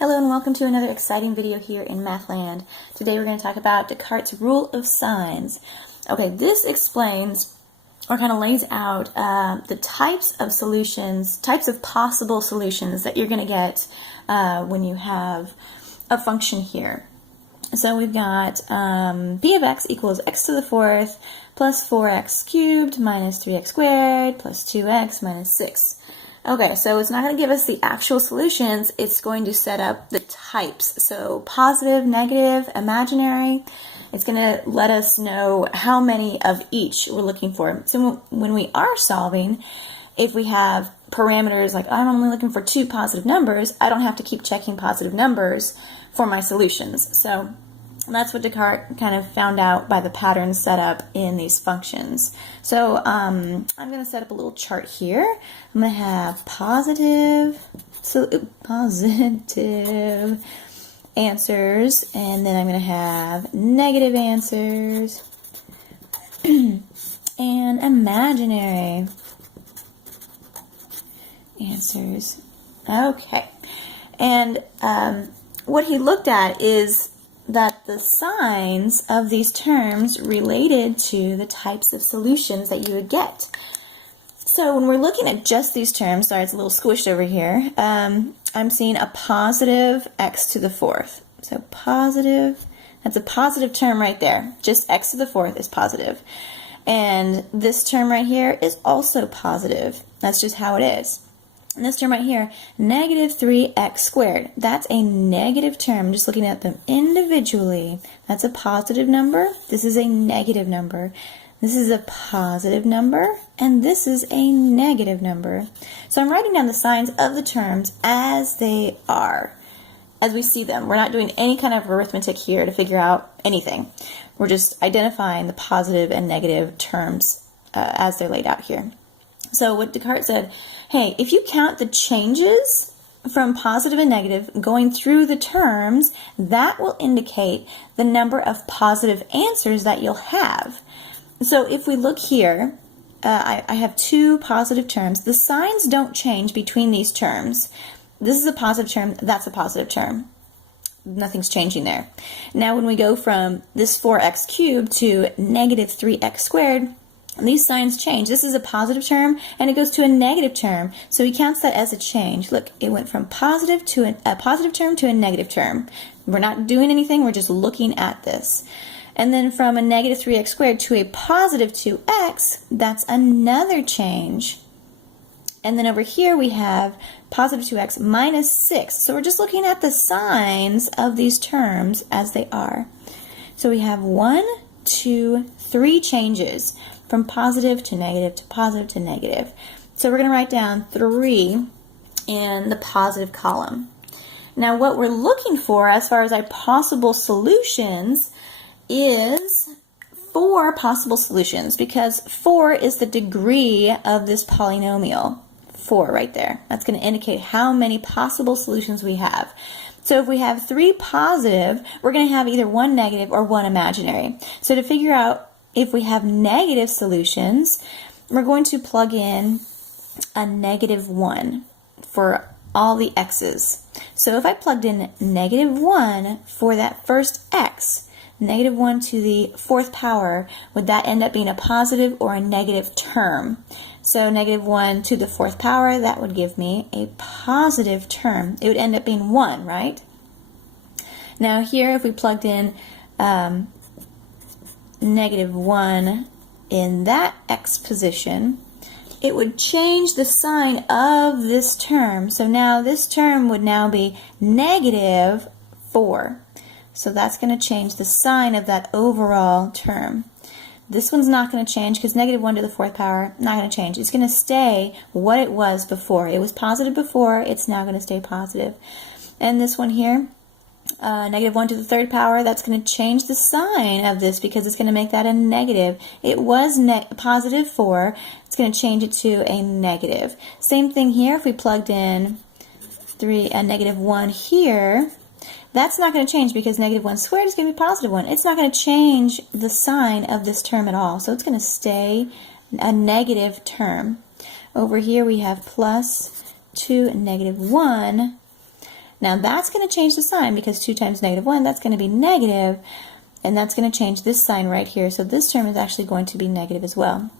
Hello and welcome to another exciting video here in Mathland. Today we're going to talk about Descartes' rule of signs. Okay, this explains or kind of lays out the types of solutions, types of possible solutions that you're going to get when you have a function here. So we've got p of x equals x to the fourth plus 4x cubed minus 3x squared plus 2x minus 6. Okay, so it's not going to give us the actual solutions, it's going to set up the types. So positive, negative, imaginary. It's going to let us know how many of each we're looking for. So when we are solving, if we have parameters like I'm only looking for 2 positive numbers, I don't have to keep checking positive numbers for my solutions. So that's what Descartes kind of found out by the pattern set up in these functions. So I'm going to set up a little chart here. I'm going to have positive answers, and then I'm going to have negative answers and imaginary answers. Okay. And what he looked at is that the signs of these terms related to the types of solutions that you would get. So when we're looking at just these terms, sorry, it's a little squished over here, I'm seeing a positive x to the fourth. So positive, that's a positive term right there. Just x to the fourth is positive. And this term right here is also positive. That's just how it is. And this term right here, negative 3x squared, that's a negative term. Just looking at them individually, that's a positive number. This is a negative number. This is a positive number, and this is a negative number. So I'm writing down the signs of the terms as they are, as we see them. We're not doing any kind of arithmetic here to figure out anything. We're just identifying the positive and negative terms as they're laid out here. So what Descartes said, hey, if you count the changes from positive and negative going through the terms, that will indicate the number of positive answers that you'll have. So if we look here, I have 2 positive terms. The signs don't change between these terms. This is a positive term, that's a positive term. Nothing's changing there. Now when we go from this 4x cubed to negative 3x squared, these signs change. This is a positive term, and it goes to a negative term. So he counts that as a change. Look, it went from positive to a positive term to a negative term. We're not doing anything. We're just looking at this. And then from a negative 3x squared to a positive 2x, that's another change. And then over here we have positive 2x minus 6. So we're just looking at the signs of these terms as they are. So we have 1, 2, 3 changes. From positive to negative to positive to negative. So we're going to write down 3 in the positive column. Now what we're looking for as far as our possible solutions is 4 possible solutions, because 4 is the degree of this polynomial. 4 right there. That's going to indicate how many possible solutions we have. So if we have 3 positive, we're going to have either 1 negative or 1 imaginary. So to figure out if we have negative solutions, we're going to plug in a negative 1 for all the x's. So if I plugged in negative 1 for that first x, negative 1 to the 4th power, would that end up being a positive or a negative term? So negative 1 to the 4th power, that would give me a positive term. It would end up being 1, right? Now here, if we plugged in negative 1 in that x position, it would change the sign of this term. So now this term would now be negative 4. So that's going to change the sign of that overall term. This one's not going to change because negative 1 to the 4th power, not going to change. It's going to stay what it was before. It was positive before, it's now going to stay positive. And this one here, negative 1 to the 3rd power, that's going to change the sign of this because it's going to make that a negative. It was positive 4, it's going to change it to a negative. Same thing here, if we plugged in a negative 1 here, that's not going to change because negative 1 squared is going to be positive 1. It's not going to change the sign of this term at all, so it's going to stay a negative term. Over here we have plus 2 and negative 1. Now that's going to change the sign because 2 times negative 1, that's going to be negative, and that's going to change this sign right here. So this term is actually going to be negative as well.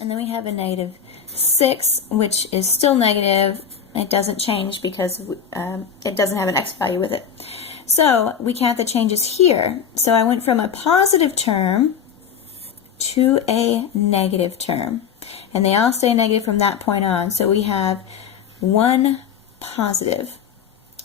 And then we have a negative 6, which is still negative. It doesn't change because it doesn't have an x value with it. So we count the changes here. So I went from a positive term to a negative term. And they all stay negative from that point on. So we have 1 positive.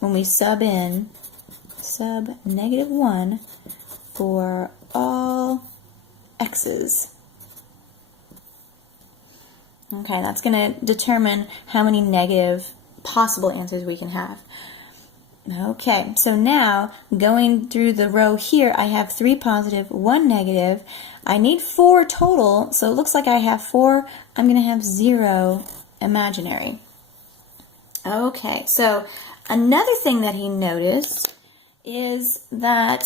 When we sub negative 1 for all x's. Okay, that's going to determine how many negative possible answers we can have. Okay, so now going through the row here, I have 3 positive, 1 negative. I need 4 total, so it looks like I have 4. I'm going to have 0 imaginary. Okay, so another thing that he noticed is that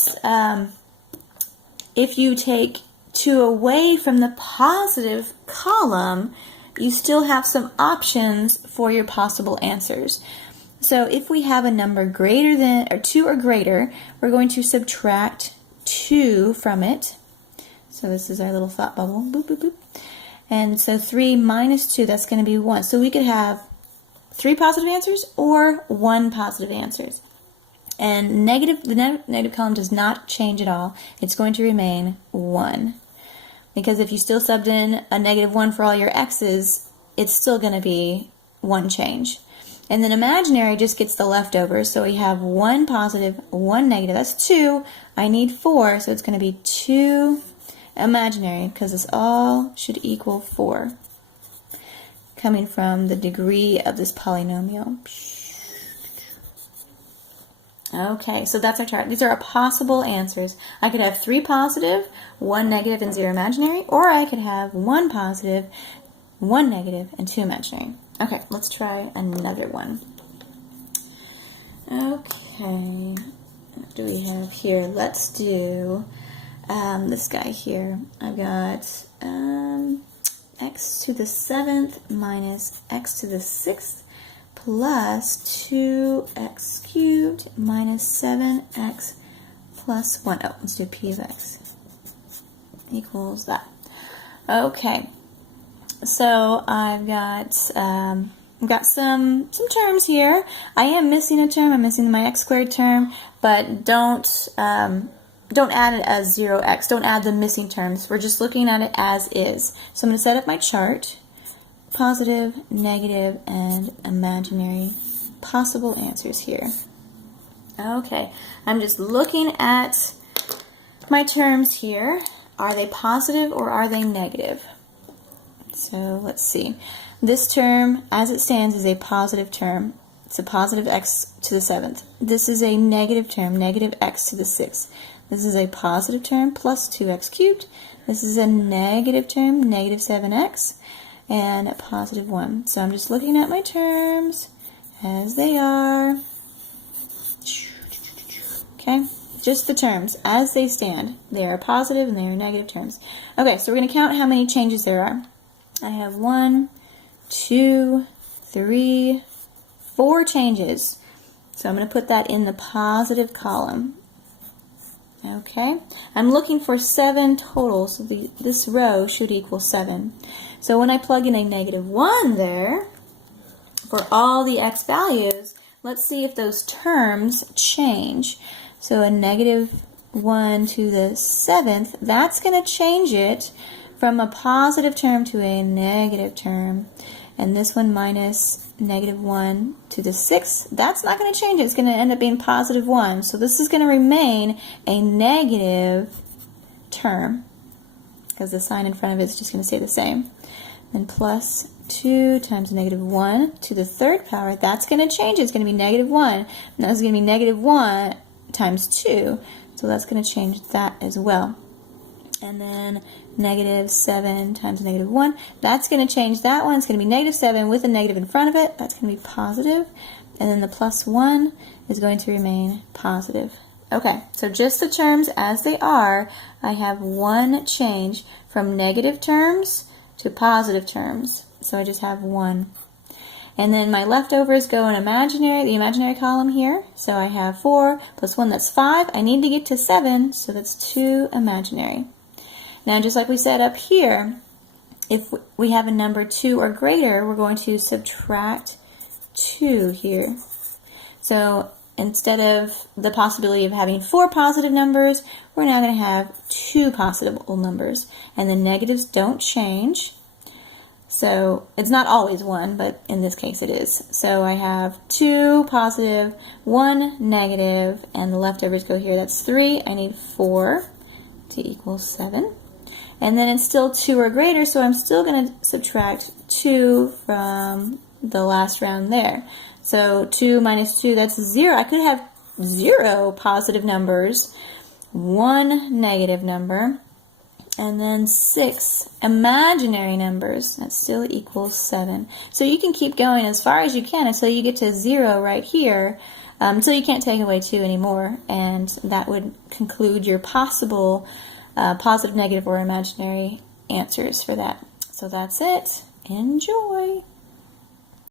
if you take 2 away from the positive column, you still have some options for your possible answers. So if we have a number greater than, or 2 or greater, we're going to subtract 2 from it. So this is our little thought bubble. Boop, boop, boop. And so 3 minus 2, that's going to be 1. So we could have 3 positive answers or 1 positive answers. And the negative column does not change at all. It's going to remain 1. Because if you still subbed in a negative 1 for all your x's, it's still going to be 1 change. And then imaginary just gets the leftovers. So we have 1 positive, 1 negative. That's 2. I need 4, so it's going to be 2 imaginary, because this all should equal 4. Coming from the degree of this polynomial. Okay, so that's our chart. These are our possible answers. I could have 3 positive, 1 negative, and 0 imaginary, or I could have 1 positive, 1 negative, and 2 imaginary. Okay, let's try another one. Okay, what do we have here? Let's do this guy here. I've got x to the 7th minus x to the 6th plus 2x cubed minus 7x plus 1. Oh, let's do p of x equals that. Okay. So I've got some terms here. I am missing a term. I'm missing my x squared term, but don't add it as 0x. Don't add the missing terms. We're just looking at it as is. So I'm going to set up my chart. Positive, negative, and imaginary possible answers here. Okay, I'm just looking at my terms here. Are they positive or are they negative? So let's see. This term, as it stands, is a positive term. It's a positive x to the 7th. This is a negative term, negative x to the 6th. This is a positive term, plus 2x cubed. This is a negative term, negative 7x, and a positive 1. So I'm just looking at my terms as they are. Okay, just the terms as they stand. They are positive and they are negative terms. Okay, so we're going to count how many changes there are. I have 1, 2, 3, 4 changes. So I'm going to put that in the positive column. Okay, I'm looking for 7 total, so this row should equal 7. So when I plug in a negative 1 there, for all the x values, let's see if those terms change. So a negative 1 to the 7th, that's going to change it from a positive term to a negative term. And this one minus negative 1 to the 6th, that's not going to change it. It's going to end up being positive 1. So this is going to remain a negative term because the sign in front of it is just going to stay the same. Then plus 2 times negative 1 to the 3rd power, that's going to change it. It's going to be negative 1. And that's going to be negative 1 times 2. So that's going to change that as well. And then negative 7 times negative 1. That's going to change that one. It's going to be negative 7 with a negative in front of it. That's going to be positive. And then the plus 1 is going to remain positive. Okay, so just the terms as they are, I have one change from negative terms to positive terms. So I just have 1. And then my leftovers go in the imaginary column here. So I have 4 plus 1, that's 5. I need to get to 7, so that's 2 imaginary. Now, just like we said up here, if we have a number 2 or greater, we're going to subtract 2 here. So instead of the possibility of having 4 positive numbers, we're now going to have 2 possible numbers. And the negatives don't change. So it's not always 1, but in this case it is. So I have 2 positive, 1 negative, and the leftovers go here. That's 3. I need 4 to equal 7. And then it's still 2 or greater, so I'm still going to subtract 2 from the last round there. So 2 minus 2, that's 0. I could have 0 positive numbers, 1 negative number, and then 6 imaginary numbers. That still equals 7. So you can keep going as far as you can until you get to 0 right here, until you can't take away 2 anymore. And that would conclude your possible positive, negative, or imaginary answers for that. So that's it. Enjoy!